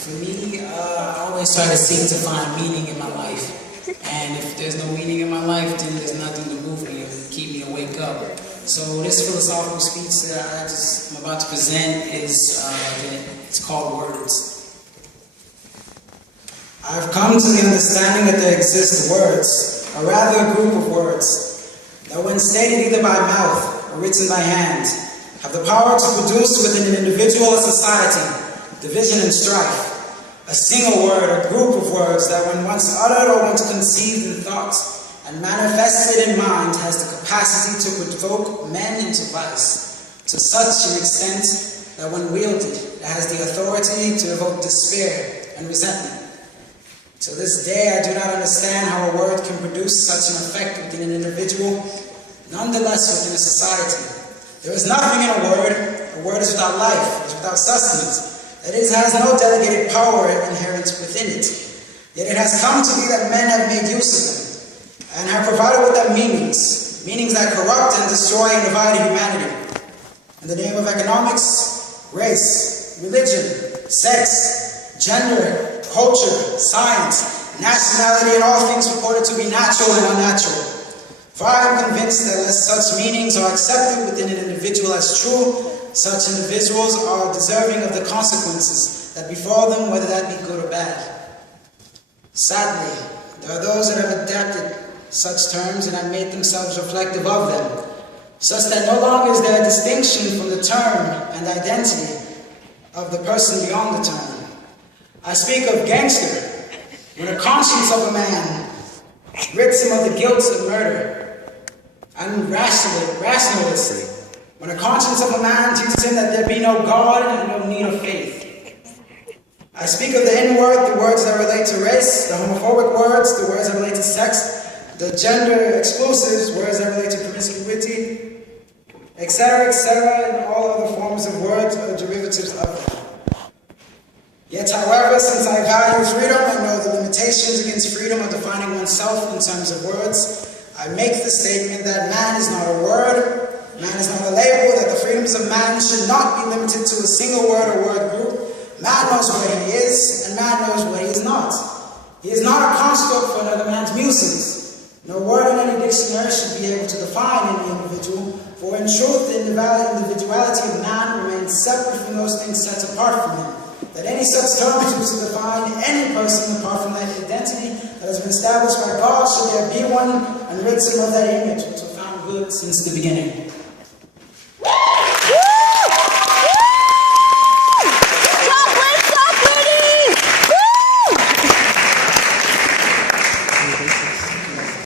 For me, I always try to seek to find meaning in my life. And if there's no meaning in my life, then there's nothing to move me or keep me awake up. So this philosophical speech that I'm about to present is it's called Words. I've come to the understanding that there exist words, or rather a group of words, that when stated either by mouth or written by hand, have the power to produce within an individual or society division and strife. A single word, a group of words that when once uttered or once conceived in thought and manifested in mind has the capacity to provoke men into vice to such an extent that when wielded it has the authority to evoke despair and resentment. To this day I do not understand how a word can produce such an effect within an individual, nonetheless within a society. There is nothing in a word is without life, is without sustenance. That it has no delegated power inherent within it. Yet it has come to be that men have made use of them, and have provided with them meanings that corrupt and destroy and divide humanity. In the name of economics, race, religion, sex, gender, culture, science, nationality, and all things reported to be natural and unnatural. For I am convinced that unless such meanings are accepted within an individual as true, such individuals are deserving of the consequences that befall them, whether that be good or bad. Sadly, there are those that have adapted such terms and have made themselves reflective of them, such that no longer is there a distinction from the term and identity of the person beyond the term. I speak of gangster, when the conscience of a man rids him of the guilt of murder, and rationalist, when the conscience of a man teaches him that there be no God and no need of faith. I speak of the N-word, the words that relate to race, the homophobic words, the words that relate to sex, the gender explosives, words that relate to promiscuity, etc., and all other forms of words or derivatives of them. Yet, however, since I value freedom and know the limitations against freedom of defining oneself in terms of words, I make the statement that man is not a word, man is not a label, that the freedoms of man should not be limited to a single word or word group. Man knows what he is, and man knows what he is not. He is not a construct for another man's musings. No word in any dictionary should be able to define any individual, for in truth the individuality of man remains separate from those things set apart from him. That any such term is used to define any person apart from that identity that has been established by God, should there be one, and rids him of that image which was found good since the beginning.